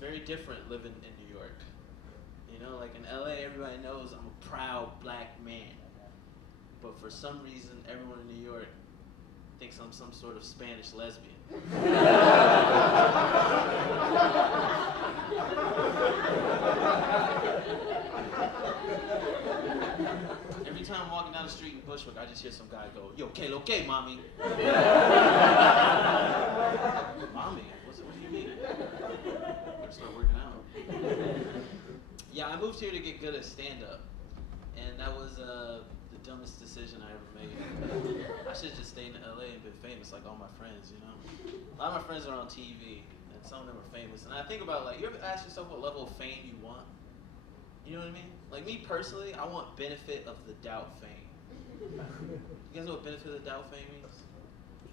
very different living in New York. You know, like in LA, everybody knows I'm a proud black man. But for some reason, everyone in New York thinks I'm some sort of Spanish lesbian. Every time I'm walking down the street in Bushwick, I just hear some guy go, "Yo, que lo que, mommy?" Mommy? What do you mean? Better start working out. Yeah, I moved here to get good at stand-up, and that was the dumbest decision I ever made. I should have just stayed in LA and been famous like all my friends, you know? A lot of my friends are on TV, and some of them are famous. And I think about, like, you ever ask yourself what level of fame you want? You know what I mean? Like, me personally, I want benefit of the doubt fame. You guys know what benefit of the doubt fame means?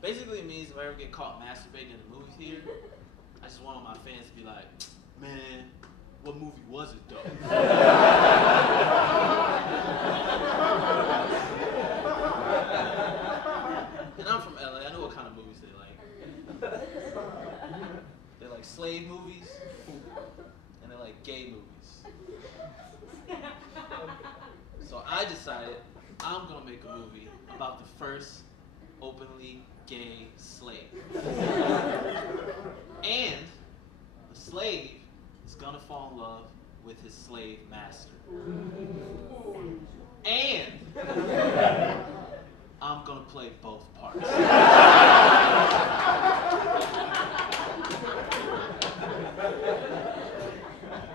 Basically, it means if I ever get caught masturbating in a movie theater, I just want all my fans to be like, "Man, what movie was it, though?" And I'm from LA, I know what kind of movies they like. They like slave movies, and they like gay movies. So I decided I'm gonna make a movie about the first openly gay slave. And the slave is gonna fall in love with his slave master. And I'm gonna play both parts.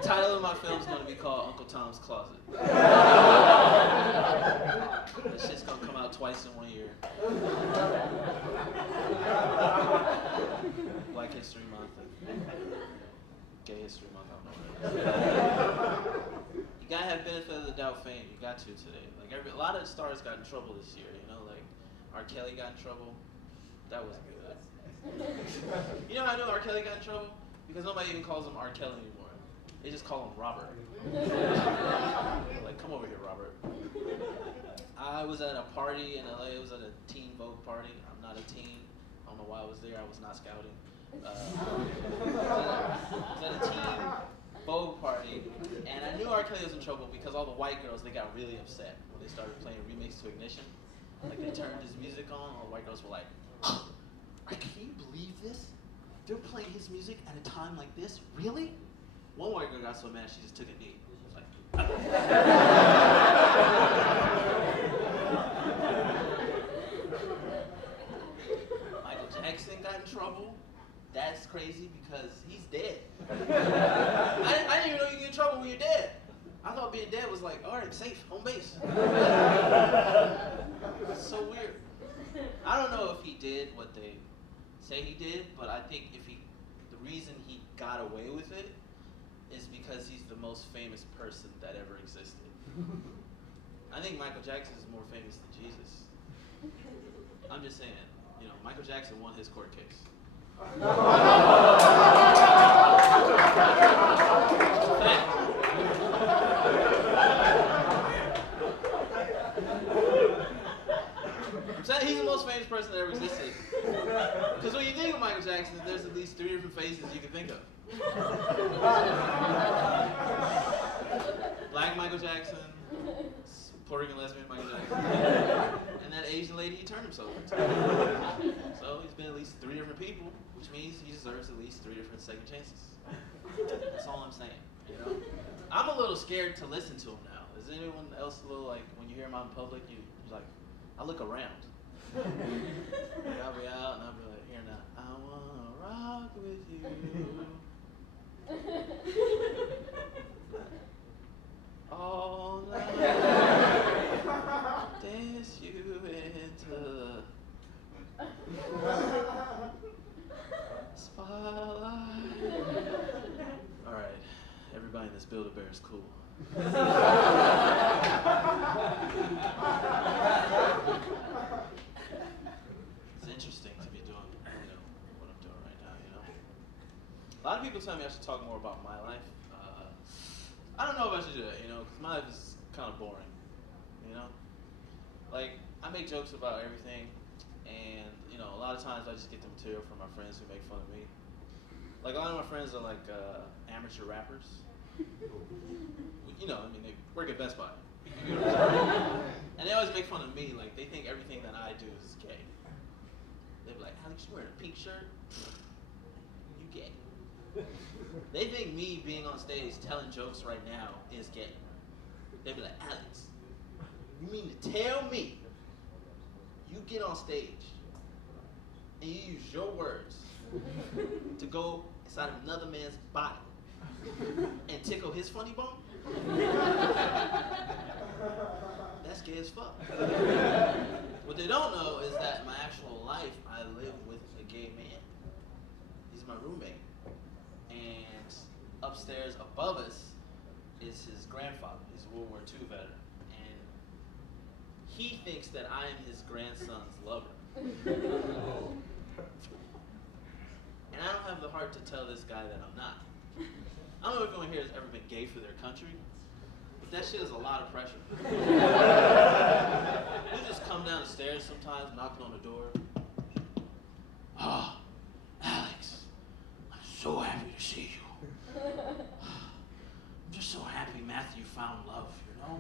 Title of my film is gonna be called Uncle Tom's Closet. That shit's gonna come out twice in 1 year. Black History Month and Gay History Month, I don't know what it is. You gotta have benefit of the doubt fame, you got to today. Like a lot of stars got in trouble this year, you know, like R. Kelly got in trouble. That wasn't good. You know how I know R. Kelly got in trouble? Because nobody even calls him R. Kelly anymore. They just call him Robert. Like, come over here, Robert. I was at a party in LA. It was at a teen Vogue party. I'm not a teen. I don't know why I was there. I was not scouting. I was at a teen Vogue party, and I knew R. Kelly was in trouble because all the white girls, they got really upset when they started playing Remix to Ignition. Like, they turned his music on, all the white girls were like, "Can you believe this? They're playing his music at a time like this? Really?" One white girl got so mad she just took a knee. She was like, Michael Jackson got in trouble. That's crazy because he's dead. I didn't even know you get in trouble when you're dead. I thought being dead was like, all right, safe, home base. It's so weird. I don't know if he did what they say he did, but I think the reason he got away with it is because he's the most famous person that ever existed. I think Michael Jackson is more famous than Jesus. I'm just saying, you know, Michael Jackson won his court case. Fact. I'm saying he's the most famous person that ever existed. Because when you think of Michael Jackson, there's at least 3 different faces you can think of. Black Michael Jackson, Puerto Rican lesbian Michael Jackson, and that Asian lady he turned himself into. So he's been at least 3 different people, which means he deserves at least 3 different second chances. That's all I'm saying, you know? I'm a little scared to listen to him now. Is anyone else a little like, when you hear him out in public, you're like, I look around. Like, I'll be out and I'll be like, here now, I wanna rock with you. All night, dance you into the spotlight. All right, everybody in this Build-A-Bear is cool. It's interesting to be doing, you know, what I'm doing right now, you know. A lot of people tell me I should talk more about my life. I don't know if I should do that, you know, because my life is kind of boring, you know? Like, I make jokes about everything, and, you know, a lot of times I just get the material from my friends who make fun of me. Like a lot of my friends are like amateur rappers. You know, I mean, they work at Best Buy. You know what I'm saying? And they always make fun of me, like they think everything that I do is gay. They be like, Alex, you wearing a pink shirt? You gay. They think me being on stage telling jokes right now is gay. They be like, Alex, you mean to tell me you get on stage and you use your words to go inside of another man's body and tickle his funny bone? That's gay as fuck. What they don't know is that in my actual life, I live with a gay man. He's my roommate. And upstairs above us is his grandfather. He's a World War II veteran. And he thinks that I am his grandson's lover. And I don't have the heart to tell this guy that I'm not. I don't know if anyone here has ever been gay for their country, but that shit is a lot of pressure. You just come down the stairs sometimes, knocking on the door. Oh, Alex, I'm so happy to see you. I'm just so happy Matthew found love, you know?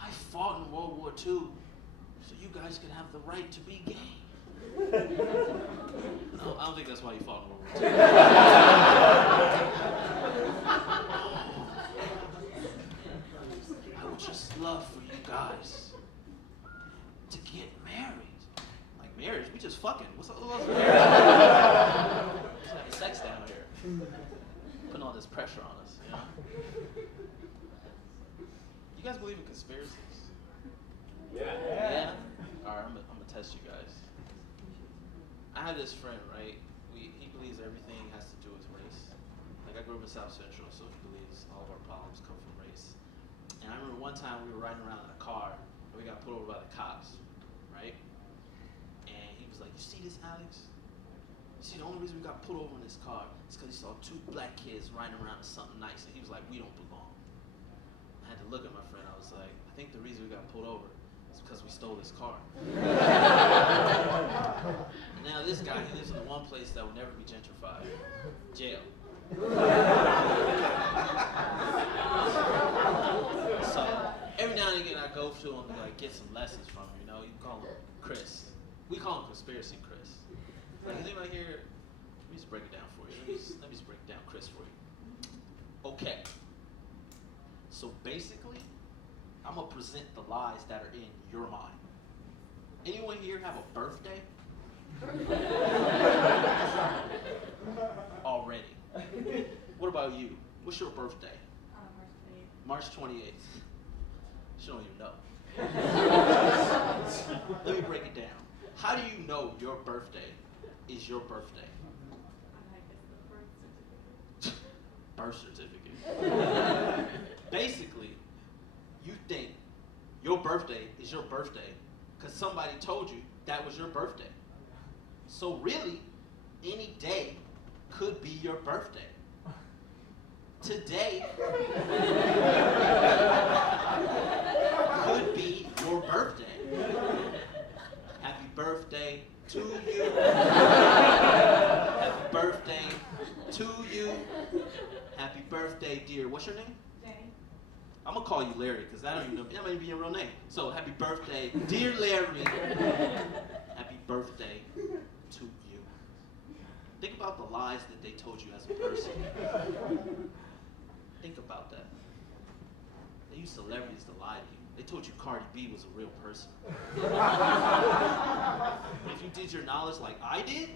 I fought in World War II so you guys could have the right to be gay. No, I don't think that's why you fought in World War II. I would just love for you guys to get married. Like marriage? We just fucking. What's up with marriage? Just having sex down here. Putting all this pressure on us, you know? You guys believe in conspiracies? Yeah? Alright, I'm gonna test you guys. I have this friend, right? He believes everything has to do with race. Like I grew up in South Central, so he believes all of our problems come from race. And I remember one time we were riding around in a car and we got pulled over by the cops, right? And he was like, you see this, Alex? You see, the only reason we got pulled over in this car is because he saw two black kids riding around in something nice. And he was like, we don't belong. I had to look at my friend. I was like, I think the reason we got pulled over is because we stole this car. Now this guy, he lives in the one place that will never be gentrified. Jail. So every now and again I go to him to like get some lessons from him, you know. You can call him Chris. We call him Conspiracy Chris. Like, is anybody here? Let me just break it down for you. Let me just break it down, Chris, for you. Okay. So basically, I'm gonna present the lies that are in your mind. Anyone here have a birthday? Already. What about you? What's your birthday? March 28th. March 28th. She don't even know. Let me break it down. How do you know your birthday is your birthday? Birth certificate. Basically, you think your birthday is your birthday because somebody told you that was your birthday. So really, any day could be your birthday. Today could be your birthday. Happy birthday to you. Happy birthday to you. Happy birthday, dear. What's your name? Jay. I'm gonna call you Larry because I don't even know. That might even be your real name. So happy birthday, dear Larry. Happy birthday to you. Think about the lies that they told you as a person. Think about that. They use celebrities to lie to you. They told you Cardi B was a real person. If you did your knowledge like I did,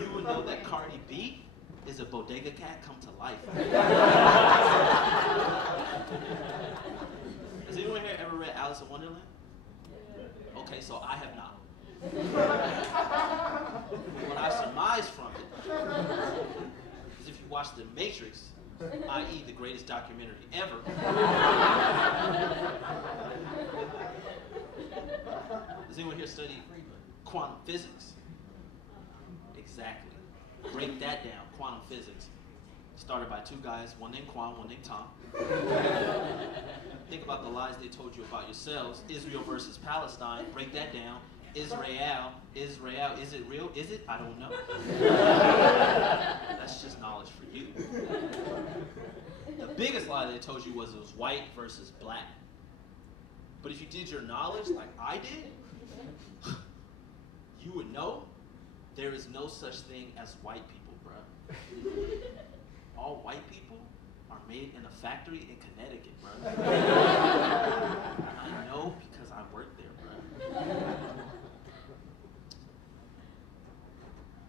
you would know that Cardi B is a bodega cat come to life. Has anyone here ever read Alice in Wonderland? Okay, so I have not. What I surmise from it is if you watch The Matrix, i.e. the greatest documentary ever, does anyone here study quantum physics? Exactly. Break that down. Quantum physics. Started by two guys, one named Quan, one named Tom. Think about the lies they told you about yourselves. Israel versus Palestine. Break that down. Israel, is it real? Is it? I don't know. That's just knowledge for you. The biggest lie they told you was it was white versus black. But if you did your knowledge like I did, you would know there is no such thing as white people, bruh. All white people are made in a factory in Connecticut, bruh. I know because I worked there, bruh.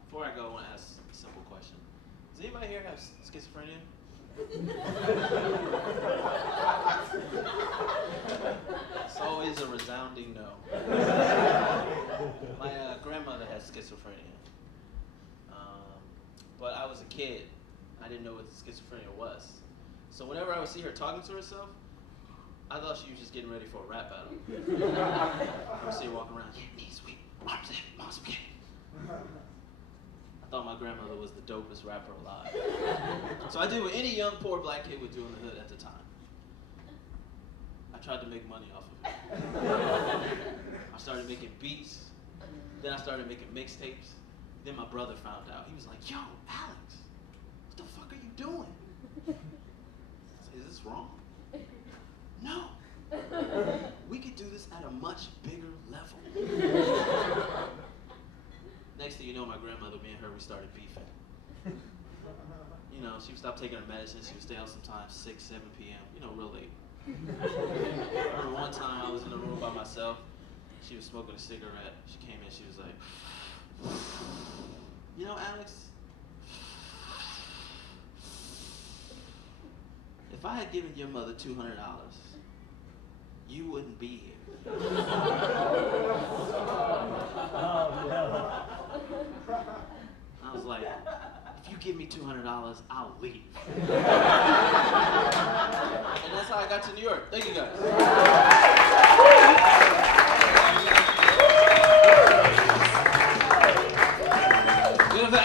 Before I go, I want to ask a simple question. Does anybody here have schizophrenia? It's always a resounding no. My grandmother had schizophrenia. But I was a kid. I didn't know what schizophrenia was. So whenever I would see her talking to herself, I thought she was just getting ready for a rap battle. I would see her walking around, yeah, knees weak, arms heavy, mom's okay. I thought my grandmother was the dopest rapper alive. So I did what any young poor black kid would do in the hood at the time. I tried to make money off of it. I started making beats. Then I started making mixtapes. Then my brother found out. He was like, yo, Alex, what the fuck are you doing? I said, is this wrong? No. We could do this at a much bigger level. Next thing you know, my grandmother, me and her, we started beefing. You know, she would stop taking her medicine. She would stay out sometimes 6, 7 p.m., you know, real late. I remember one time I was in a room by myself. She was smoking a cigarette. She came in, she was like, you know, Alex, if I had given your mother $200, you wouldn't be here. I was like, if you give me $200, I'll leave. And that's how I got to New York. Thank you guys.